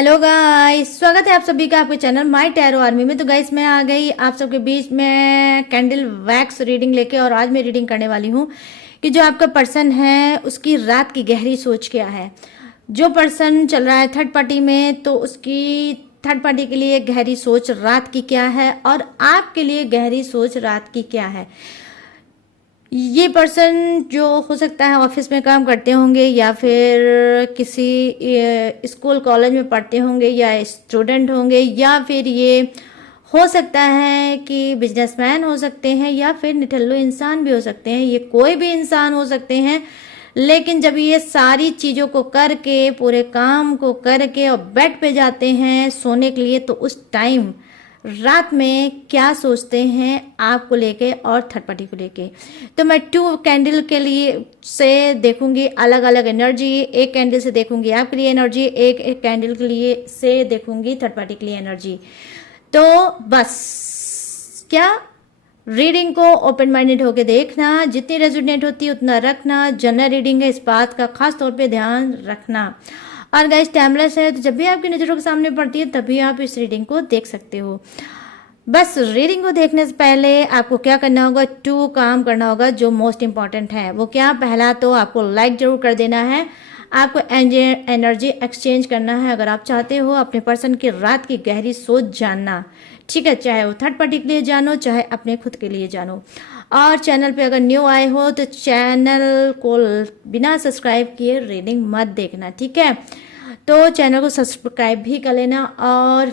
Hello guys, स्वागत है आप सभी का आपके चैनल माय टैरो आर्मी में। तो गाइस मैं आ गई आप सबके बीच में कैंडल वैक्स रीडिंग लेके, और आज मैं रीडिंग करने वाली हूँ कि जो आपका पर्सन है उसकी रात की गहरी सोच क्या है। जो पर्सन चल रहा है थर्ड पार्टी में, तो उसकी थर्ड पार्टी के लिए गहरी सोच रात की क्या है और आपके लिए गहरी सोच रात की क्या है। ये पर्सन जो हो सकता है ऑफिस में काम करते होंगे, या फिर किसी स्कूल कॉलेज में पढ़ते होंगे, या स्टूडेंट होंगे, या फिर ये हो सकता है कि बिजनेसमैन हो सकते हैं, या फिर निठल्लू इंसान भी हो सकते हैं। ये कोई भी इंसान हो सकते हैं, लेकिन जब ये सारी चीज़ों को करके, पूरे काम को करके और बेड पे जाते हैं सोने के लिए, तो उस टाइम रात में क्या सोचते हैं आपको लेके और थर्ड पार्टी को लेके। तो मैं 2 कैंडल के लिए से देखूंगी अलग अलग एनर्जी। एक कैंडल से देखूंगी आपके लिए एनर्जी, एक कैंडल के लिए से देखूंगी थर्ड पार्टी के लिए एनर्जी। तो बस क्या रीडिंग को ओपन माइंडेड होकर देखना, जितनी रेजोनेट होती है उतना रखना। जनरल रीडिंग है, इस बात का खास तौर पे ध्यान रखना। और गाइस टाइमलेस है, तो जब भी आपकी नज़रों के सामने पड़ती है तभी आप इस रीडिंग को देख सकते हो। बस रीडिंग को देखने से पहले आपको क्या करना होगा, 2 काम करना होगा जो मोस्ट इंपॉर्टेंट है। वो क्या? पहला तो आपको लाइक जरूर कर देना है। आपको एनर्जी एक्सचेंज करना है अगर आप चाहते हो अपने पर्सन की रात की गहरी सोच जानना। ठीक है, चाहे वो थर्ड पार्टी के लिए जानो, चाहे अपने खुद के लिए जानो। और चैनल पे अगर न्यू आए हो तो चैनल को बिना सब्सक्राइब किए रीडिंग मत देखना, ठीक है। तो चैनल को सब्सक्राइब भी कर लेना। और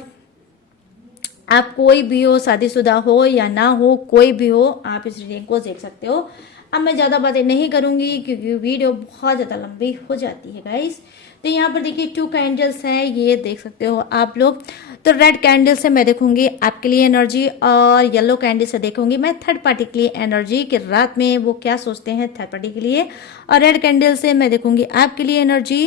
आप कोई भी हो, शादीशुदा हो या ना हो, कोई भी हो, आप इस रीडिंग को देख सकते हो। अब मैं ज़्यादा बातें नहीं करूंगी क्योंकि वीडियो बहुत ज़्यादा लंबी हो जाती है गाइस। तो यहाँ पर देखिए 2 कैंडल्स हैं, ये देख सकते हो आप लोग। तो रेड कैंडल से मैं देखूंगी आपके लिए एनर्जी, और येलो कैंडल से देखूंगी मैं थर्ड पार्टी के लिए एनर्जी कि रात में वो क्या सोचते हैं थर्ड पार्टी के लिए। और रेड कैंडल से मैं देखूंगी आपके लिए एनर्जी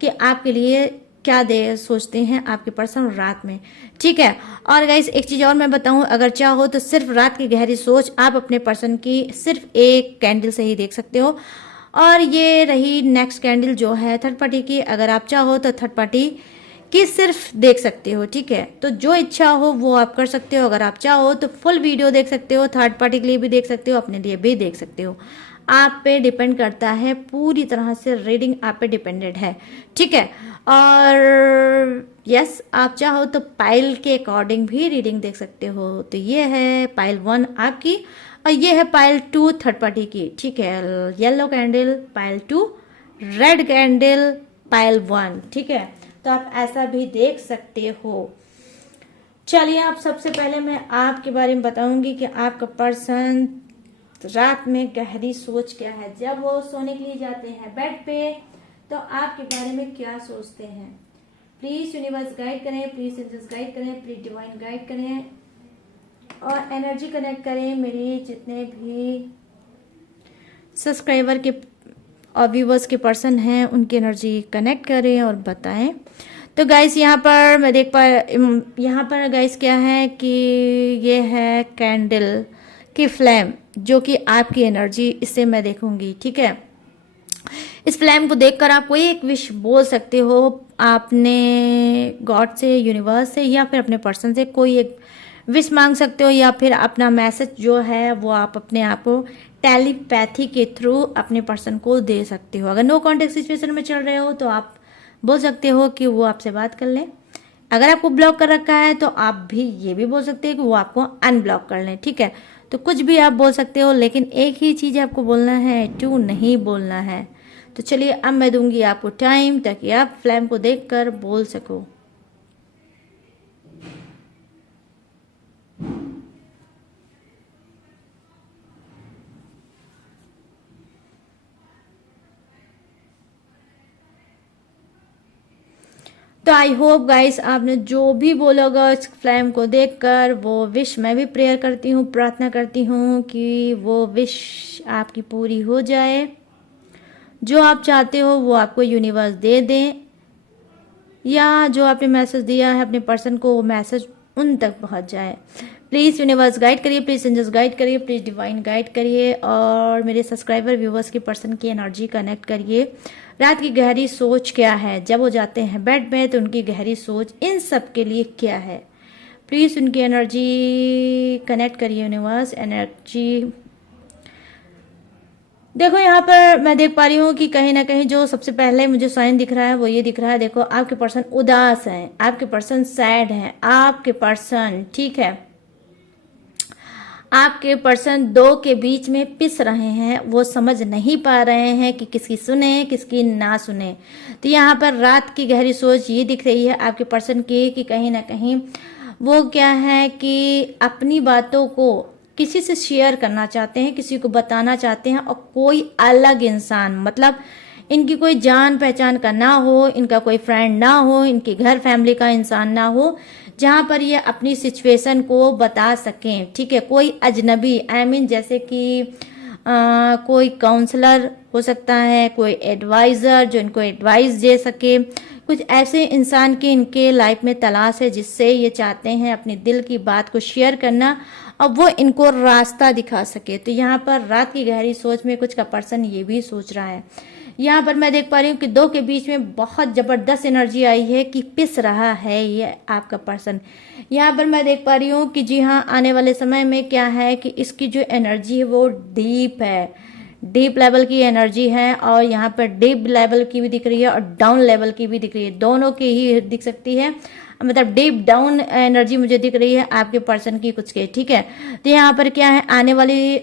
कि आपके लिए क्या दे सोचते हैं आपके पर्सन रात में, ठीक है। और गाइस एक चीज़ और मैं बताऊं, अगर चाहो तो सिर्फ रात की गहरी सोच आप अपने पर्सन की सिर्फ एक कैंडल से ही देख सकते हो। और ये रही नेक्स्ट कैंडल जो है थर्ड पार्टी की। अगर आप चाहो तो थर्ड पार्टी की सिर्फ देख सकते हो, ठीक है। तो जो इच्छा हो वो आप कर सकते हो। अगर आप चाहो तो फुल वीडियो देख सकते हो, थर्ड पार्टी के लिए भी देख सकते हो, अपने लिए भी देख सकते हो। आप पे डिपेंड करता है, पूरी तरह से रीडिंग आप पे डिपेंडेड है, ठीक है। और यस, आप चाहो तो पाइल के अकॉर्डिंग भी रीडिंग देख सकते हो। तो ये है पाइल 1 आपकी, और ये है पाइल 2 थर्ड पार्टी की, ठीक है। Yellow candle pile 2, red candle pile 1, ठीक है। तो आप ऐसा भी देख सकते हो। चलिए, आप सबसे पहले मैं आपके बारे में बताऊंगी कि आपका पर्सन रात में गहरी सोच क्या है। जब वो सोने के लिए जाते हैं बेड पे, तो आपके बारे में क्या सोचते हैं। प्लीज यूनिवर्स गाइड करें, प्लीज एंजल्स गाइड करें, प्लीज डिवाइन गाइड करें, और एनर्जी कनेक्ट करें। मेरे जितने भी सब्सक्राइबर के और व्यूवर्स के पर्सन हैं उनकी एनर्जी कनेक्ट करें और बताएं। तो गाइस यहाँ पर मैं देख पा, यहाँ पर गाइस क्या है कि ये है कैंडल की फ्लेम जो कि आपकी एनर्जी, इससे मैं देखूंगी, ठीक है। इस फ्लेम को देखकर आप कोई एक विश बोल सकते हो आपने गॉड से, यूनिवर्स से, या फिर अपने पर्सन से कोई एक विश मांग सकते हो, या फिर अपना मैसेज जो है वो आप अपने आप को टेलीपैथी के थ्रू अपने पर्सन को दे सकते हो। अगर नो कॉन्टेक्ट सिचुएशन में चल रहे हो तो आप बोल सकते हो कि वो आपसे बात कर लें। अगर आपको ब्लॉक कर रखा है तो आप भी ये भी बोल सकते हैं कि वो आपको अनब्लॉक कर लें, ठीक है। तो कुछ भी आप बोल सकते हो, लेकिन एक ही चीज़ आपको बोलना है, 2 नहीं बोलना है। तो चलिए अब मैं दूंगी आपको टाइम ताकि आप फ्लैम को देखकर बोल सको। तो आई होप गाइस आपने जो भी बोलोगा इस फ्लेम को देखकर वो विश मैं भी प्रेयर करती हूँ, प्रार्थना करती हूँ कि वो विश आपकी पूरी हो जाए। जो आप चाहते हो वो आपको यूनिवर्स दे दें, या जो आपने मैसेज दिया है अपने पर्सन को वो मैसेज उन तक पहुँच जाए। प्लीज़ यूनिवर्स गाइड करिए, प्लीज़ एंजल्स गाइड करिए, प्लीज़ डिवाइन गाइड करिए और मेरे सब्सक्राइबर व्यूवर्स की पर्सन की एनर्जी कनेक्ट करिए। रात की गहरी सोच क्या है, जब वो जाते हैं बेड में तो उनकी गहरी सोच इन सब के लिए क्या है। प्लीज़ उनकी एनर्जी कनेक्ट करिए यूनिवर्स एनर्जी। देखो यहाँ पर मैं देख पा रही हूँ कि कहीं ना कहीं जो सबसे पहले मुझे साइन दिख रहा है वो ये दिख रहा है। देखो आपके पर्सन उदास हैं, आपके पर्सन सैड हैं, आपके पर्सन ठीक है, आपके पर्सन दो के बीच में पिस रहे हैं, वो समझ नहीं पा रहे हैं कि किसकी सुने किसकी ना सुने। तो यहाँ पर रात की गहरी सोच ये दिख रही है आपके पर्सन की कि कहीं ना कहीं वो क्या है कि अपनी बातों को किसी से शेयर करना चाहते हैं, किसी को बताना चाहते हैं और कोई अलग इंसान, मतलब इनकी कोई जान पहचान का ना हो, इनका कोई फ्रेंड ना हो, इनके घर फैमिली का इंसान ना हो जहां पर ये अपनी सिचुएशन को बता सकें। ठीक है, कोई अजनबी आई मीन जैसे कि कोई काउंसलर हो सकता है, कोई एडवाइजर जो इनको एडवाइस दे सके, कुछ ऐसे इंसान की इनके लाइफ में तलाश है जिससे ये चाहते हैं अपने दिल की बात को शेयर करना और वो इनको रास्ता दिखा सके। तो यहाँ पर रात की गहरी सोच में कुछ का पर्सन ये भी सोच रहा है। यहाँ पर मैं देख पा रही हूँ कि दो के बीच में बहुत जबरदस्त एनर्जी आई है कि पिस रहा है ये आपका पर्सन। यहाँ पर मैं देख पा रही हूँ कि जी हाँ, आने वाले समय में क्या है कि इसकी जो एनर्जी है वो डीप है, डीप लेवल की एनर्जी है और यहाँ पर डीप लेवल की भी दिख रही है और डाउन लेवल की भी दिख रही है, दोनों की ही दिख सकती है। मतलब डीप डाउन एनर्जी मुझे दिख रही है आपके पर्सन की कुछ के। ठीक है, तो यहाँ पर क्या है आने वाली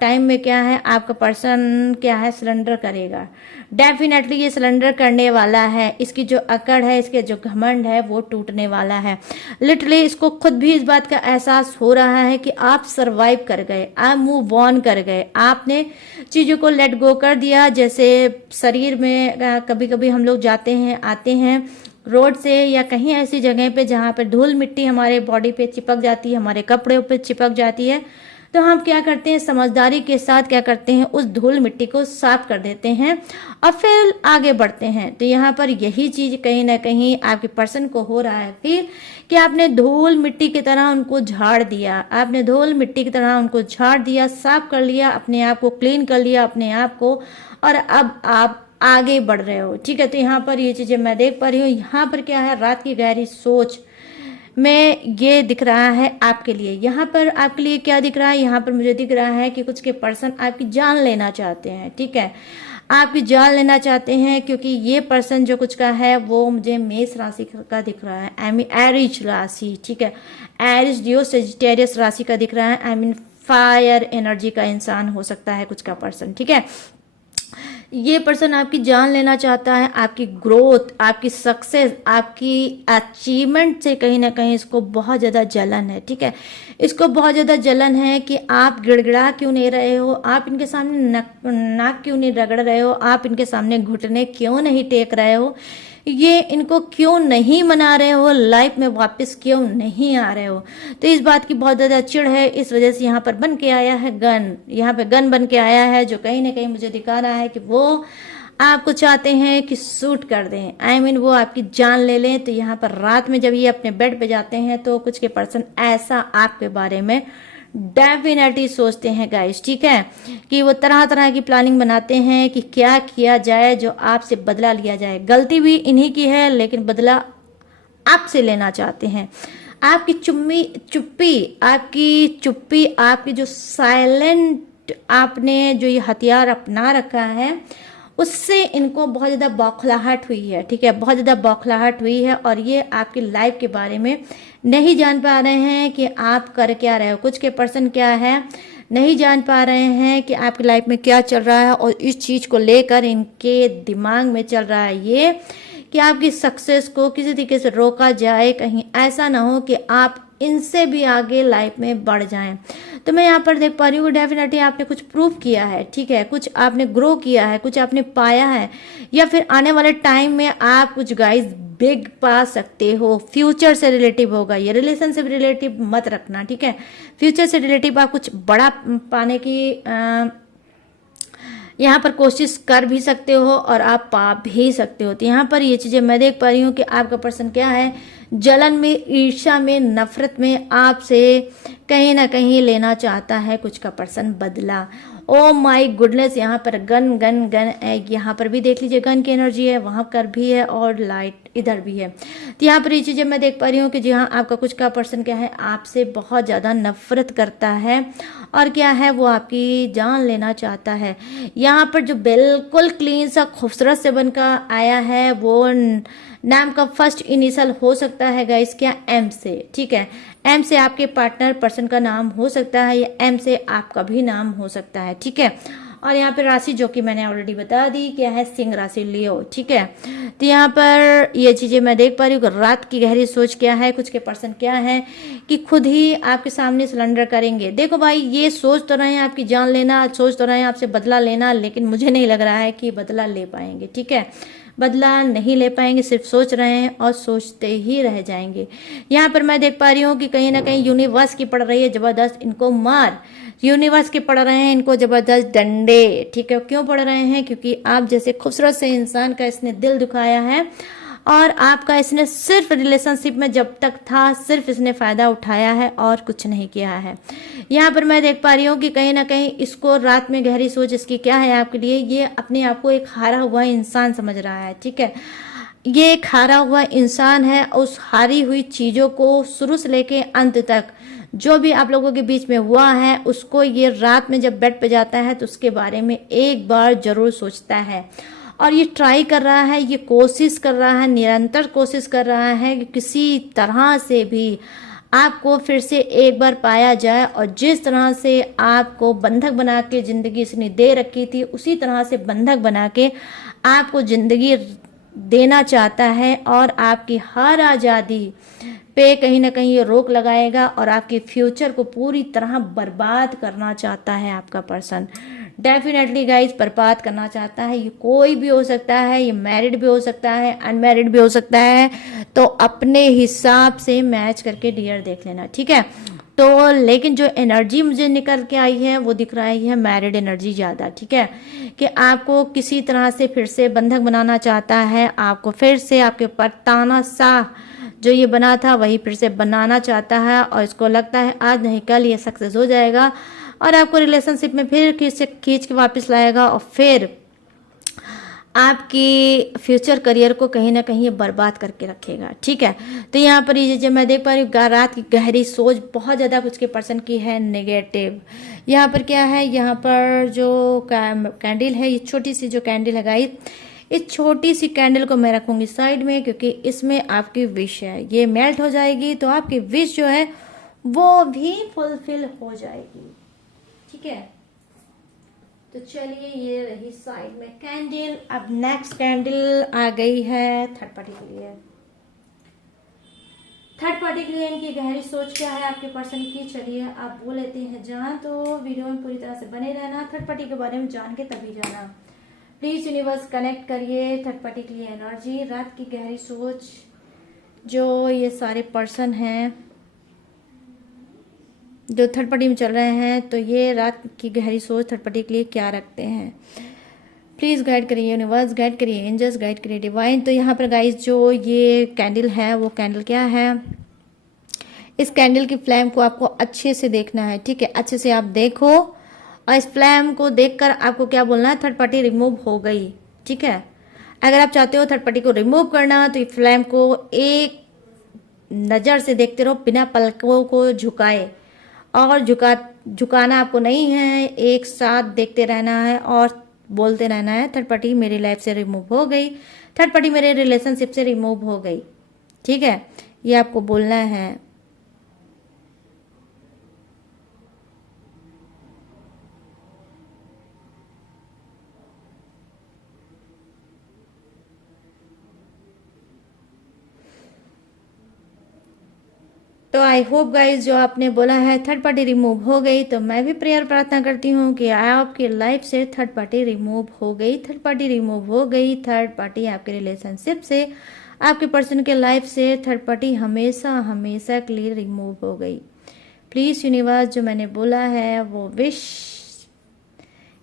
टाइम में क्या है आपका पर्सन क्या है सरेंडर करेगा। डेफिनेटली ये सरेंडर करने वाला है, इसकी जो अकड़ है, इसके जो घमंड है वो टूटने वाला है। लिटरली इसको खुद भी इस बात का एहसास हो रहा है कि आप सरवाइव कर गए, आप मूव ऑन कर गए, आपने चीज़ों को लेट गो कर दिया। जैसे शरीर में कभी कभी हम लोग जाते हैं आते हैं रोड से या कहीं ऐसी जगह पे जहाँ पे धूल मिट्टी हमारे बॉडी पे चिपक जाती है, हमारे कपड़े पे चिपक जाती है, तो हम क्या करते हैं समझदारी के साथ क्या करते हैं उस धूल मिट्टी को साफ कर देते हैं और फिर आगे बढ़ते हैं। तो यहाँ पर यही चीज कहीं ना कहीं आपके पर्सन को हो रहा है फिर कि आपने धूल मिट्टी की तरह उनको झाड़ दिया, आपने धूल मिट्टी की तरह उनको झाड़ दिया, साफ कर लिया, अपने आप को क्लीन कर लिया अपने आप को और अब आप आगे बढ़ रहे हो। ठीक है, तो यहाँ पर ये चीजें मैं देख पा रही हूँ। यहाँ पर क्या है रात की गहरी सोच में ये दिख रहा है आपके लिए। यहाँ पर आपके लिए क्या दिख रहा है, यहाँ पर मुझे दिख रहा है कि कुछ के पर्सन आपकी जान लेना चाहते हैं। ठीक है, आपकी जान लेना चाहते हैं क्योंकि ये पर्सन जो कुछ का है वो मुझे मेष राशि का दिख रहा है, आई मीन एरिज राशि। ठीक है, एरिज लियो सेजिटेरियस राशि का दिख रहा है, आई मीन फायर एनर्जी का इंसान हो सकता है कुछ का पर्सन। ठीक है, ये पर्सन आपकी जान लेना चाहता है, आपकी ग्रोथ, आपकी सक्सेस, आपकी अचीवमेंट से कहीं ना कहीं इसको बहुत ज़्यादा जलन है। ठीक है, इसको बहुत ज़्यादा जलन है कि आप गिड़गिड़ा क्यों नहीं रहे हो, आप इनके सामने नाक क्यों नहीं रगड़ रहे हो, आप इनके सामने घुटने क्यों नहीं टेक रहे हो, ये इनको क्यों नहीं मना रहे हो, लाइफ में वापस क्यों नहीं आ रहे हो। तो इस बात की बहुत ज़्यादा चिढ़ है, इस वजह से यहाँ पर बन के आया है गन, यहाँ पे गन बन के आया है जो कहीं ना कहीं मुझे दिखा रहा है कि वो आपको चाहते हैं कि सूट कर दें, आई मीन वो आपकी जान ले लें। तो यहाँ पर रात में जब ये अपने बेड पे जाते हैं तो कुछ के पर्सन ऐसा आपके बारे में डेफिनेटली सोचते हैं गाइस। ठीक है, कि वो तरह तरह की प्लानिंग बनाते हैं कि क्या किया जाए जो आपसे बदला लिया जाए। गलती भी इन्हीं की है लेकिन बदला आपसे लेना चाहते हैं। आपकी चुप्पी, आपकी जो साइलेंट आपने जो ये हथियार अपना रखा है उससे इनको बहुत ज़्यादा बौखलाहट हुई है। ठीक है, बहुत ज़्यादा बौखलाहट हुई है और ये आपकी लाइफ के बारे में नहीं जान पा रहे हैं कि आप कर क्या रहे हो। कुछ के पर्सन क्या है नहीं जान पा रहे हैं कि आपकी लाइफ में क्या चल रहा है और इस चीज़ को लेकर इनके दिमाग में चल रहा है ये कि आपकी सक्सेस को किसी तरीके से रोका जाए, कहीं ऐसा ना हो कि आप इनसे भी आगे लाइफ में बढ़ जाएं। तो मैं यहाँ पर देख पा रही हूँ डेफिनेटली आपने कुछ प्रूव किया है। ठीक है, कुछ आपने ग्रो किया है, कुछ आपने पाया है या फिर आने वाले टाइम में आप कुछ गाइस बिग पा सकते हो। फ्यूचर से रिलेटिव होगा ये, रिलेशनशिप रिलेटिव मत रखना। ठीक है, फ्यूचर से रिलेटिव आप कुछ बड़ा पाने की यहाँ पर कोशिश कर भी सकते हो और आप पा भी सकते हो। तो यहाँ पर ये चीज़ें मैं देख पा रही हूँ कि आपका पर्सन क्या है जलन में, ईर्ष्या में, नफरत में आपसे कहीं ना कहीं लेना चाहता है कुछ का पर्सन बदला। ओ माय गुडनेस, यहाँ पर गन गन गन है, यहाँ पर भी देख लीजिए गन की एनर्जी है, वहां पर भी है और लाइट इधर भी है। तो यहाँ पर ये चीजें मैं देख पा रही हूँ कि जी हाँ, आपका कुछ का पर्सन क्या है, आपसे बहुत ज्यादा नफरत करता है और क्या है, वो आपकी जान लेना चाहता है। यहाँ पर जो बिल्कुल क्लीन सा खूबसूरत से बनकर आया है, वो नाम का फर्स्ट इनिशियल हो सकता है गाइस, क्या, एम से। ठीक है, एम से आपके पार्टनर पर्सन का नाम हो सकता है, या एम से आपका भी नाम हो सकता है। ठीक है, और यहाँ पे राशि जो कि मैंने ऑलरेडी बता दी क्या है, सिंह राशि, लियो। ठीक है, तो यहाँ पर ये चीजें मैं देख पा रही हूँ। रात की गहरी सोच क्या है, कुछ के पर्सन क्या है कि खुद ही आपके सामने सरेंडर करेंगे। देखो भाई, ये सोच तो रहे हैं आपकी जान लेना, सोच तो रहे हैं आपसे बदला लेना, लेकिन मुझे नहीं लग रहा है कि बदला ले पाएंगे। ठीक है, बदला नहीं ले पाएंगे, सिर्फ सोच रहे हैं और सोचते ही रह जाएंगे। यहाँ पर मैं देख पा रही हूँ कि कहीं ना कहीं यूनिवर्स की पड़ रही है जबरदस्त इनको मार, यूनिवर्स के पड़ रहे हैं इनको जबरदस्त डंडे। ठीक है, क्यों पड़ रहे हैं, क्योंकि आप जैसे खूबसूरत से इंसान का इसने दिल दुखाया है और आपका इसने सिर्फ रिलेशनशिप में जब तक था सिर्फ इसने फायदा उठाया है और कुछ नहीं किया है। यहाँ पर मैं देख पा रही हूँ कि कहीं ना कहीं इसको रात में गहरी सोच इसकी क्या है आपके लिए, ये अपने आप को एक हारा हुआ इंसान समझ रहा है। ठीक है, ये एक हारा हुआ इंसान है, उस हारी हुई चीजों को शुरू से लेके अंत तक जो भी आप लोगों के बीच में हुआ है उसको ये रात में जब बेड पे जाता है तो उसके बारे में एक बार जरूर सोचता है और ये ट्राई कर रहा है, ये कोशिश कर रहा है, निरंतर कोशिश कर रहा है कि किसी तरह से भी आपको फिर से एक बार पाया जाए और जिस तरह से आपको बंधक बना के जिंदगी इसने दे रखी थी उसी तरह से बंधक बना के आपको जिंदगी देना चाहता है और आपकी हर आज़ादी पे कहीं ना कहीं ये रोक लगाएगा और आपके फ्यूचर को पूरी तरह बर्बाद करना चाहता है आपका पर्सन। डेफिनेटली गाइज बर्बाद करना चाहता है। ये कोई भी हो सकता है, ये मैरिड भी हो सकता है, अनमैरिड भी हो सकता है, तो अपने हिसाब से मैच करके डियर देख लेना। ठीक है, तो लेकिन जो एनर्जी मुझे निकल के आई है वो दिख रही है मैरिड एनर्जी ज़्यादा। ठीक है, कि आपको किसी तरह से फिर से बंधक बनाना चाहता है, आपको फिर से आपके ऊपर तानाशाह जो ये बना था वही फिर से बनाना चाहता है और इसको लगता है आज नहीं कल ये सक्सेस हो जाएगा और आपको रिलेशनशिप में फिर खींच के वापस लाएगा और फिर आपकी फ्यूचर करियर को कहीं ना कहीं बर्बाद करके रखेगा। ठीक है, तो यहाँ पर ये जो मैं देख पा रही हूँ रात की गहरी सोच बहुत ज़्यादा कुछ के पर्सन की है नेगेटिव। यहाँ पर क्या है, यहाँ पर जो कैंडल है, ये छोटी सी जो कैंडल है गाइस, इस छोटी सी कैंडल को मैं रखूंगी साइड में क्योंकि इसमें आपकी विश है, ये मेल्ट हो जाएगी तो आपकी विश जो है वो भी फुलफिल हो जाएगी। ठीक है, तो चलिए ये रही साइड में कैंडल। अब नेक्स्ट कैंडल आ गई है थर्ड पार्टी के लिए। थर्ड पार्टी के लिए इनकी गहरी सोच क्या है आपके पर्सन की, चलिए आप वो लेते हैं जहां, तो वीडियो में पूरी तरह से बने रहना, थर्ड पार्टी के बारे में जान के तभी जाना। प्लीज यूनिवर्स कनेक्ट करिए थर्ड पार्टी के लिए एनर्जी, रात की गहरी सोच जो ये सारे पर्सन हैं जो थर्ड पार्टी में चल रहे हैं, तो ये रात की गहरी सोच थर्ड पार्टी के लिए क्या रखते हैं। प्लीज गाइड करिए यूनिवर्स, गाइड करिए एंजल्स, गाइड करिए डिवाइन। तो यहाँ पर गाइस जो ये कैंडल है वो कैंडल क्या है, इस कैंडल की फ्लेम को आपको अच्छे से देखना है। ठीक है, अच्छे से आप देखो और इस फ्लेम को देखकर आपको क्या बोलना है, थर्ड पार्टी रिमूव हो गई। ठीक है, अगर आप चाहते हो थर्ड पार्टी को रिमूव करना तो इस फ्लेम को एक नज़र से देखते रहो बिना पलकों को झुकाए, और झुकाना आपको नहीं है, एक साथ देखते रहना है और बोलते रहना है थर्ड पार्टी मेरी लाइफ से रिमूव हो गई, थर्ड पार्टी मेरे रिलेशनशिप से रिमूव हो गई। ठीक है, ये आपको बोलना है। तो आई होप गाइज जो आपने बोला है थर्ड पार्टी रिमूव हो गई, तो मैं भी प्रेयर प्रार्थना करती हूँ कि आपकी लाइफ से थर्ड पार्टी रिमूव हो गई, थर्ड पार्टी रिमूव हो गई, थर्ड पार्टी आपके रिलेशनशिप से, आपके पर्सन के लाइफ से थर्ड पार्टी हमेशा हमेशा के लिए रिमूव हो गई। प्लीज यूनिवर्स जो मैंने बोला है वो विश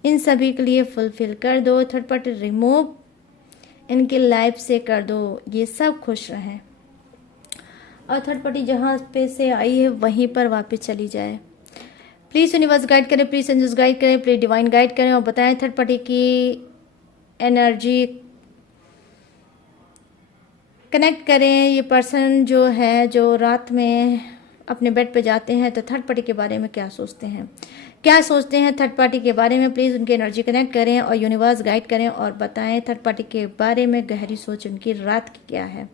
इन सभी के लिए फुलफिल कर दो, थर्ड पार्टी रिमूव इनकी लाइफ से कर दो, ये सब खुश रहें। और थर्ड पार्टी जहाँ पे से आई है वहीं पर वापस चली जाए। प्लीज़ यूनिवर्स गाइड करें, प्लीज़ एंजल्स गाइड करें, प्लीज़ डिवाइन गाइड करें और बताएं थर्ड पार्टी की एनर्जी कनेक्ट करें। ये पर्सन जो है, जो रात में अपने बेड पे जाते हैं, तो थर्ड पार्टी के बारे में क्या सोचते हैं, क्या सोचते हैं थर्ड पार्टी के बारे में। प्लीज़ उनकी एनर्जी कनेक्ट करें और यूनिवर्स गाइड करें और बताएं थर्ड पार्टी के बारे में गहरी सोच उनकी रात की क्या है।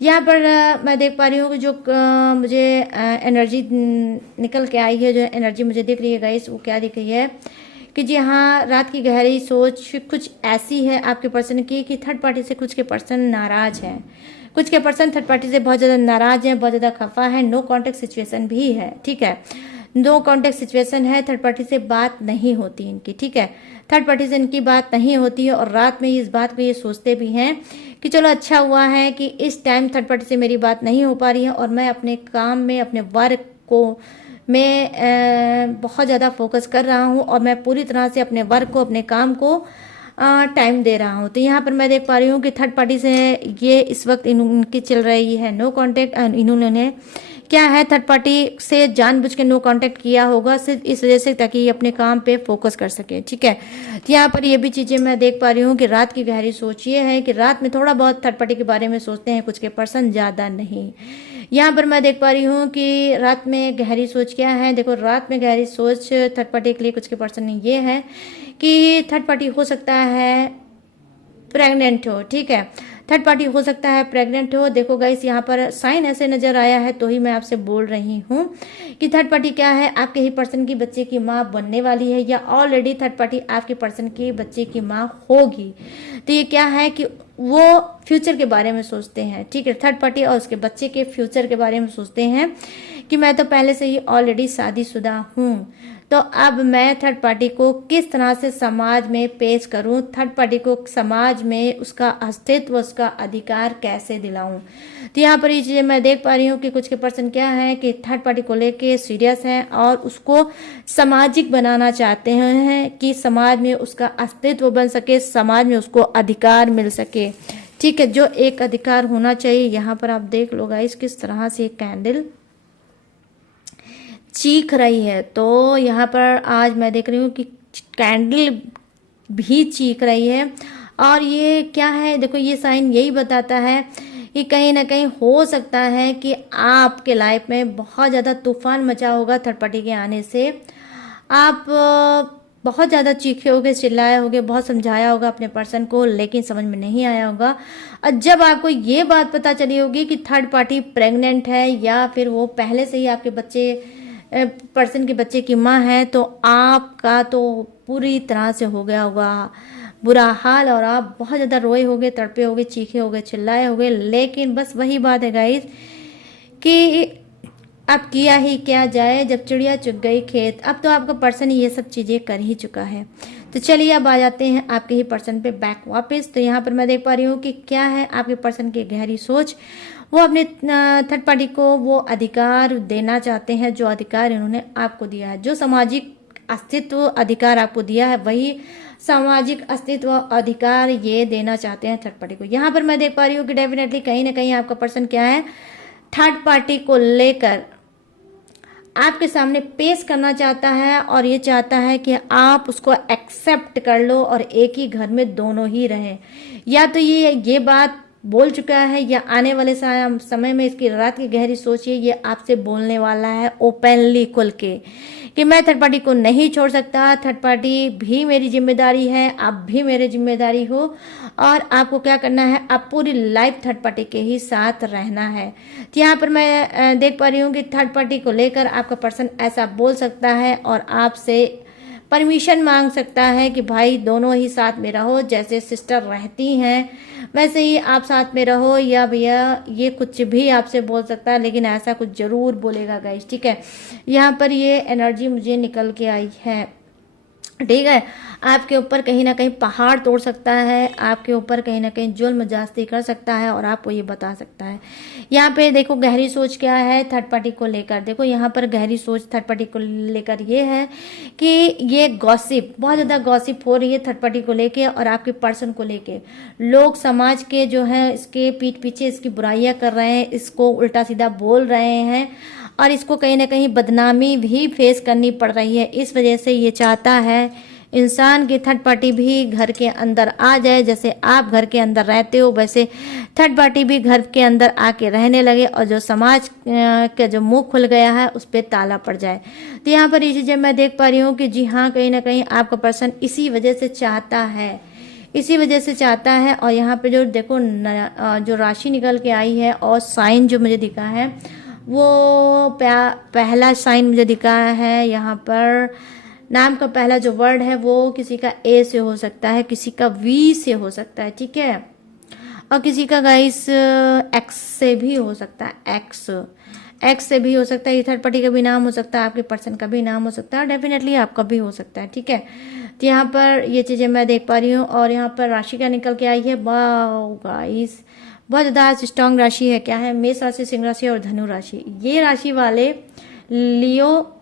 यहाँ पर मैं देख पा रही हूँ कि जो मुझे एनर्जी निकल के आई है, जो एनर्जी मुझे दिख रही है गाइस, वो क्या दिख रही है कि जी हाँ, रात की गहरी सोच कुछ ऐसी है आपके पर्सन की कि थर्ड पार्टी से कुछ के पर्सन नाराज हैं, कुछ के पर्सन थर्ड पार्टी से बहुत ज़्यादा नाराज हैं, बहुत ज़्यादा खफा है। नो कॉन्टेक्ट सिचुएशन भी है, ठीक है, नो कॉन्टेक्ट सिचुएशन है। थर्ड पार्टी से बात नहीं होती इनकी, ठीक है, थर्ड पार्टी से इनकी बात नहीं होती है और रात में इस बात को ये सोचते भी हैं कि चलो अच्छा हुआ है कि इस टाइम थर्ड पार्टी से मेरी बात नहीं हो पा रही है और मैं अपने काम में, अपने वर्क को मैं बहुत ज़्यादा फोकस कर रहा हूँ और मैं पूरी तरह से अपने वर्क को, अपने काम को टाइम दे रहा हूँ। तो यहाँ पर मैं देख पा रही हूँ कि थर्ड पार्टी से ये इस वक्त इनकी चल रही है नो कॉन्टेक्ट। इन्होंने क्या है, थर्ड पार्टी से जानबूझ के नो कांटेक्ट किया होगा सिर्फ इस वजह से ताकि ये अपने काम पे फोकस कर सके, ठीक है। तो यहाँ पर ये भी चीज़ें मैं देख पा रही हूँ कि रात की गहरी सोच ये है कि रात में थोड़ा बहुत थर्ड पार्टी के बारे में सोचते हैं कुछ के पर्सन, ज़्यादा नहीं। यहाँ पर मैं देख पा रही हूँ कि रात में गहरी सोच क्या है। देखो, रात में गहरी सोच थर्ड पार्टी के लिए कुछ के पर्सन ये है कि थर्ड पार्टी हो सकता है प्रेग्नेंट हो, ठीक है, थर्ड पार्टी हो सकता है प्रेग्नेंट हो। देखो गाइस, यहाँ पर साइन ऐसे नजर आया है तो ही मैं आपसे बोल रही हूँ कि थर्ड पार्टी क्या है, आपके ही पर्सन की बच्चे की माँ बनने वाली है या ऑलरेडी थर्ड पार्टी आपके पर्सन की बच्चे की माँ होगी। तो ये क्या है कि वो फ्यूचर के बारे में सोचते हैं, ठीक है, थर्ड पार्टी और उसके बच्चे के फ्यूचर के बारे में सोचते हैं कि मैं तो पहले से ही ऑलरेडी शादीशुदा हूँ, तो अब मैं थर्ड पार्टी को किस तरह से समाज में पेश करूं, थर्ड पार्टी को समाज में उसका अस्तित्व, उसका अधिकार कैसे दिलाऊं। तो यहाँ पर ये चीज़ें मैं देख पा रही हूँ कि कुछ के पर्सन क्या है कि थर्ड पार्टी को लेके सीरियस हैं और उसको सामाजिक बनाना चाहते हैं कि समाज में उसका अस्तित्व बन सके, समाज में उसको अधिकार मिल सके, ठीक है, जो एक अधिकार होना चाहिए। यहाँ पर आप देख लो गाइस किस तरह से कैंडल चीख रही है। तो यहाँ पर आज मैं देख रही हूँ कि कैंडल भी चीख रही है और ये क्या है, देखो ये साइन यही बताता है कि कहीं ना कहीं हो सकता है कि आपके लाइफ में बहुत ज़्यादा तूफान मचा होगा थर्ड पार्टी के आने से। आप बहुत ज़्यादा चीखे होगे, चिल्लाए होगे, बहुत समझाया होगा अपने पर्सन को, लेकिन समझ में नहीं आया होगा। और जब आपको ये बात पता चली होगी कि थर्ड पार्टी प्रेग्नेंट है या फिर वो पहले से ही आपके बच्चे पर्सन के बच्चे की माँ है, तो आपका तो पूरी तरह से हो गया होगा बुरा हाल और आप बहुत ज़्यादा रोए होगे, तड़पे होगे, चीखे होगे, चिल्लाए होगे। लेकिन बस वही बात है गाइस कि अब किया ही क्या जाए, जब चिड़िया चुग गई खेत। अब तो आपका पर्सन ये सब चीज़ें कर ही चुका है। तो चलिए अब आ जाते हैं आपके ही पर्सन पे बैक वापस। तो यहाँ पर मैं देख पा रही हूँ कि क्या है आपके पर्सन की गहरी सोच, वो अपने थर्ड पार्टी को वो अधिकार देना चाहते हैं जो अधिकार इन्होंने आपको दिया है, जो सामाजिक अस्तित्व अधिकार आपको दिया है, वही सामाजिक अस्तित्व अधिकार ये देना चाहते हैं थर्ड पार्टी को। यहाँ पर मैं देख पा रही हूँ कि डेफिनेटली कहीं ना कहीं आपका पर्सन क्या है, थर्ड पार्टी को लेकर आपके सामने पेश करना चाहता है और ये चाहता है कि आप उसको एक्सेप्ट कर लो और एक ही घर में दोनों ही रहें। या तो ये बात बोल चुका है या आने वाले समय में इसकी रात की गहरी सोचिए ये आपसे बोलने वाला है ओपनली खुल के कि मैं थर्ड पार्टी को नहीं छोड़ सकता, थर्ड पार्टी भी मेरी जिम्मेदारी है, आप भी मेरे जिम्मेदारी हो और आपको क्या करना है, आप पूरी लाइफ थर्ड पार्टी के ही साथ रहना है। तो यहाँ पर मैं देख पा रही हूँ कि थर्ड पार्टी को लेकर आपका पर्सन ऐसा बोल सकता है और आपसे परमिशन मांग सकता है कि भाई दोनों ही साथ में रहो, जैसे सिस्टर रहती हैं वैसे ही आप साथ में रहो, या भैया ये कुछ भी आपसे बोल सकता है, लेकिन ऐसा कुछ जरूर बोलेगा गाइस, ठीक है। यहाँ पर ये एनर्जी मुझे निकल के आई है ठीक है। आपके ऊपर कहीं ना कहीं पहाड़ तोड़ सकता है, आपके ऊपर कहीं ना कहीं जुल्म ज्यादती कर सकता है और आपको ये बता सकता है। यहाँ पे देखो गहरी सोच क्या है थर्ड पार्टी को लेकर। देखो यहाँ पर गहरी सोच थर्ड पार्टी को लेकर ये है कि ये गॉसिप, बहुत ज़्यादा गॉसिप हो रही है थर्ड पार्टी को लेके और आपके पर्सन को लेके। लोग समाज के जो है इसके पीठ पीछे इसकी बुराइयां कर रहे हैं, इसको उल्टा सीधा बोल रहे हैं और इसको कहीं ना कहीं बदनामी भी फेस करनी पड़ रही है। इस वजह से ये चाहता है इंसान की थर्ड पार्टी भी घर के अंदर आ जाए। जैसे आप घर के अंदर रहते हो वैसे थर्ड पार्टी भी घर के अंदर आके रहने लगे और जो समाज का जो मुंह खुल गया है उस पर ताला पड़ जाए। तो यहाँ पर ये चीज़ें मैं देख पा रही हूँ कि जी हाँ, कहीं ना कहीं आपका पर्सन इसी वजह से चाहता है, इसी वजह से चाहता है। और यहाँ पे जो देखो जो राशि निकल के आई है और साइन जो मुझे दिखा है वो पहला साइन मुझे दिखा है। यहाँ पर नाम का पहला जो वर्ड है वो किसी का ए से हो सकता है, किसी का वी से हो सकता है, ठीक है, और किसी का गाइस एक्स से भी हो सकता है, एक्स से भी हो सकता है। ये थर्ड पार्टी का भी नाम हो सकता है, आपके पर्सन का भी नाम हो सकता है और डेफिनेटली आपका भी हो सकता है, ठीक है। तो यहाँ पर ये चीज़ें मैं देख पा रही हूँ और यहाँ पर राशि का निकल के आई है। वाह गाइस, बहुत ज़्यादा स्ट्रॉन्ग राशि है। क्या है? मेष राशि, सिंह राशि और धनु राशि। ये राशि वाले लियो,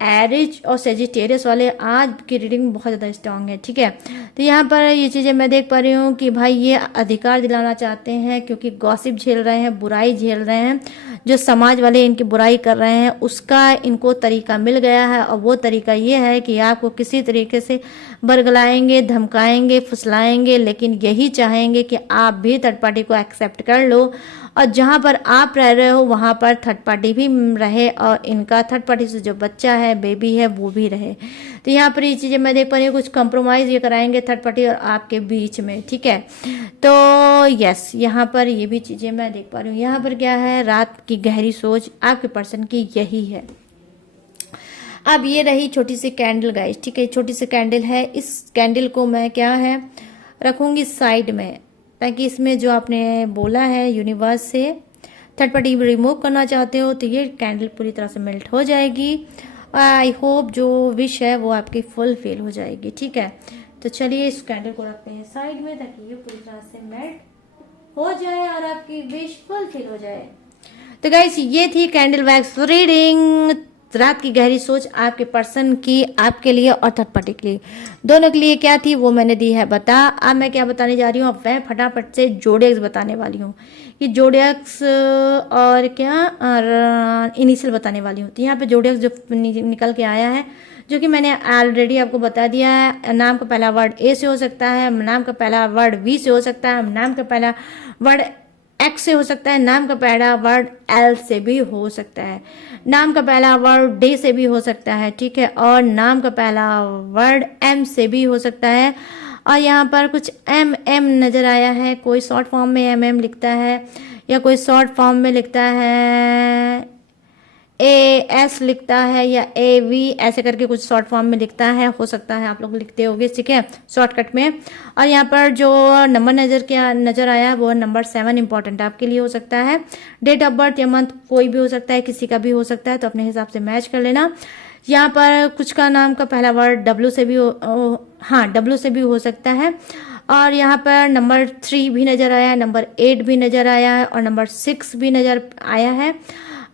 एरिज और सेजिटेरियस वाले आज की रीडिंग बहुत ज़्यादा स्ट्रांग है, ठीक है। तो यहाँ पर ये चीज़ें मैं देख पा रही हूँ कि भाई ये अधिकार दिलाना चाहते हैं क्योंकि गॉसिप झेल रहे हैं, बुराई झेल रहे हैं, जो समाज वाले इनकी बुराई कर रहे हैं उसका इनको तरीका मिल गया है और वो तरीका ये है कि आपको किसी तरीके से बरगलाएंगे, धमकाएंगे, फुसलाएंगे, लेकिन यही चाहेंगे कि आप भी थर्ड पार्टी को एक्सेप्ट कर लो और जहाँ पर आप रह रहे हो वहाँ पर थर्ड पार्टी भी रहे और इनका थर्ड पार्टी से जो बच्चा है, बेबी है, वो भी रहे। तो यहाँ पर ये चीज़ें मैं देख पा रही हूँ, कुछ कंप्रोमाइज़ ये कराएंगे थर्ड पार्टी और आपके बीच में, ठीक है। तो यस, यहाँ पर ये भी चीज़ें मैं देख पा रही हूँ। यहाँ पर क्या है? रात की गहरी सोच आपके पर्सन की यही है। अब ये रही छोटी सी कैंडल गाइस, ठीक है, छोटी सी कैंडल है। इस कैंडल को मैं क्या है रखूँगी साइड में, ताकि इसमें जो आपने बोला है यूनिवर्स से थर्ड पार्टी रिमूव करना चाहते हो तो ये कैंडल पूरी तरह से मेल्ट हो जाएगी। आई होप जो विश है वो आपकी फुलफिल हो जाएगी, ठीक है। तो चलिए इस कैंडल को रखते हैं साइड में ताकि ये पूरी तरह से मेल्ट हो जाए और आपकी विश फुलफिल हो जाए। तो गाइस ये थी कैंडल वैक्स रीडिंग, रात की गहरी सोच आपके पर्सन की, आपके लिए और थर्ड पार्टी के लिए, दोनों के लिए क्या थी वो मैंने दी है बता। अब मैं क्या बताने जा रही हूँ, अब मैं फटाफट से जोडियक्स बताने वाली हूँ कि जोडियक्स और क्या और इनिशियल बताने वाली हूँ। तो यहाँ पे जोडियक्स जो निकल के आया है, जो कि मैंने ऑलरेडी आपको बता दिया है। नाम का पहला वर्ड ए से हो सकता है, नाम का पहला वर्ड वी से हो सकता है, नाम का पहला वर्ड एक्स से हो सकता है, नाम का पहला वर्ड एल से भी हो सकता है, नाम का पहला वर्ड डी से भी हो सकता है, ठीक है, और नाम का पहला वर्ड एम से भी हो सकता है। और यहाँ पर कुछ एम एम नज़र आया है, कोई शॉर्ट फॉर्म में एम एम लिखता है या कोई शॉर्ट फॉर्म में लिखता है ए एस लिखता है या ए वी ऐसे करके कुछ शॉर्ट फॉर्म में लिखता है, हो सकता है आप लोग लिखते होंगे, ठीक है, शॉर्टकट में। और यहाँ पर जो नंबर नज़र आया वो नंबर 7 इंपॉर्टेंट आपके लिए हो सकता है। डेट ऑफ बर्थ या मंथ कोई भी हो सकता है, किसी का भी हो सकता है, तो अपने हिसाब से मैच कर लेना। यहाँ पर कुछ का नाम का पहला वर्ड डब्ल्यू से भी डब्ल्यू से भी हो सकता है। और यहाँ पर नंबर 3 भी नज़र आया है, नंबर 8 भी नज़र आया है और नंबर 6 भी नज़र आया है।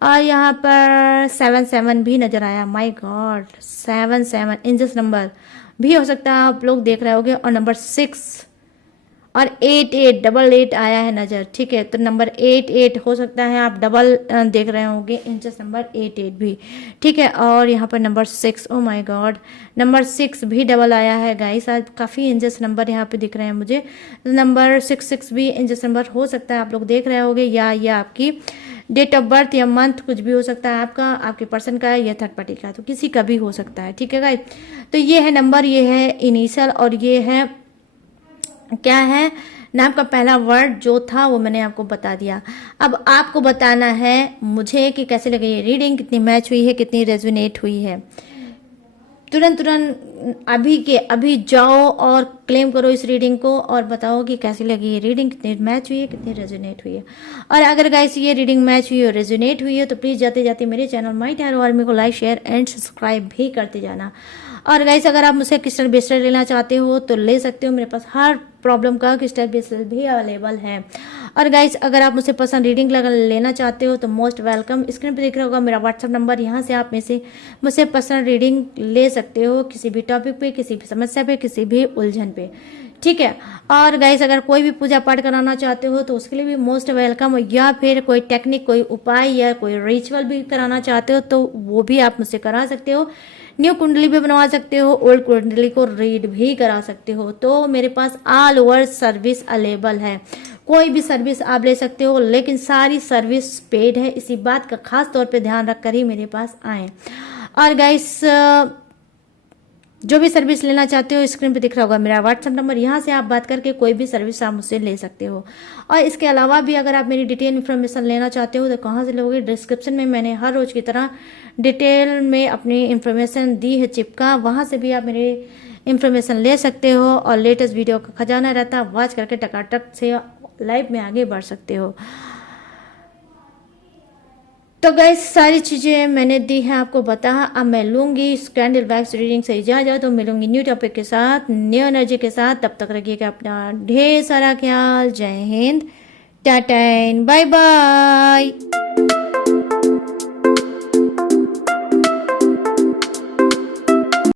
और यहाँ पर 7 भी नज़र आया। माय गॉड, 7 इंजस नंबर भी हो सकता है, आप लोग देख रहे होगे। और नंबर 6 और 88 आया है नज़र, ठीक है। तो नंबर 88 हो सकता है, आप डबल देख रहे होंगे, इंचेस नंबर 88 भी, ठीक है। और यहाँ पर number 6, oh my God, number 6 भी डबल आया है गाइस। आज काफ़ी इंचेस नंबर यहाँ पे दिख रहे हैं मुझे। नंबर 6 भी इंचेस नंबर हो सकता है, आप लोग देख रहे होंगे। या आपकी डेट ऑफ बर्थ या मंथ कुछ भी हो सकता है, आपका, आपके पर्सन का या थर्ड पार्टी का, तो किसी का भी हो सकता है, ठीक है गाइस। तो ये है नंबर, ये है इनिशियल और ये है क्या है, नाम का पहला वर्ड जो था वो मैंने आपको बता दिया। अब आपको बताना है मुझे कि कैसे लगे ये रीडिंग, कितनी मैच हुई है, कितनी रेजोनेट हुई है। तुरंत अभी के अभी जाओ और क्लेम करो इस रीडिंग को और बताओ कि कैसी लगी ये रीडिंग, कितनी मैच हुई है, कितनी रेजोनेट हुई है। और अगर गाइस ये रीडिंग मैच हुई और रेजोनेट हुई है तो प्लीज़ जाते जाते मेरे चैनल माय टैरो आर्मी को लाइक, शेयर एंड सब्सक्राइब भी करते जाना। और गाइस अगर आप मुझसे क्रिस्टल ब्रेसलेट लेना चाहते हो तो ले सकते हो, मेरे पास हर प्रॉब्लम का क्रिस्टल ब्रेसलेट भी अवेलेबल है। और गाइस अगर आप मुझसे पर्सनल रीडिंग लेना चाहते हो तो मोस्ट वेलकम। स्क्रीन पर दिख रहा होगा मेरा व्हाट्सअप नंबर, यहाँ से आप में से मुझसे पर्सनल रीडिंग ले सकते हो किसी भी टॉपिक पे, किसी भी समस्या पे, किसी भी उलझन पे, ठीक है। और गाइस अगर कोई भी पूजा पाठ कराना चाहते हो तो उसके लिए भी मोस्ट वेलकम, या फिर कोई टेक्निक, कोई उपाय या कोई रिचुअल भी कराना चाहते हो तो वो भी आप मुझसे करा सकते हो। न्यू कुंडली भी बनवा सकते हो, ओल्ड कुंडली को रीड भी करा सकते हो। तो मेरे पास ऑल ओवर सर्विस अवेलेबल है, कोई भी सर्विस आप ले सकते हो, लेकिन सारी सर्विस पेड है, इसी बात का खास तौर पे ध्यान रखकर ही मेरे पास आए। और गाइस जो भी सर्विस लेना चाहते हो स्क्रीन पे दिख रहा होगा मेरा व्हाट्सएप नंबर, यहाँ से आप बात करके कोई भी सर्विस आप मुझसे ले सकते हो। और इसके अलावा भी अगर आप मेरी डिटेल इन्फॉर्मेशन लेना चाहते हो तो कहाँ से लोगे, डिस्क्रिप्शन में मैंने हर रोज की तरह डिटेल में अपनी इन्फॉर्मेशन दी है चिपका, वहाँ से भी आप मेरी इन्फॉर्मेशन ले सकते हो और लेटेस्ट वीडियो का खजाना रहता है, वॉच करके टकाटक से लाइव में आगे बढ़ सकते हो। तो गाइस सारी चीज़ें मैंने दी हैं आपको बता। अब मैं लूँगी इस कैंडल वैक्स रीडिंग से इजाज़त, तो मिलूंगी न्यू टॉपिक के साथ, न्यू एनर्जी के साथ। तब तक रखिएगा अपना ढेर सारा ख्याल। जय हिंद, टाटा, बाय बाय।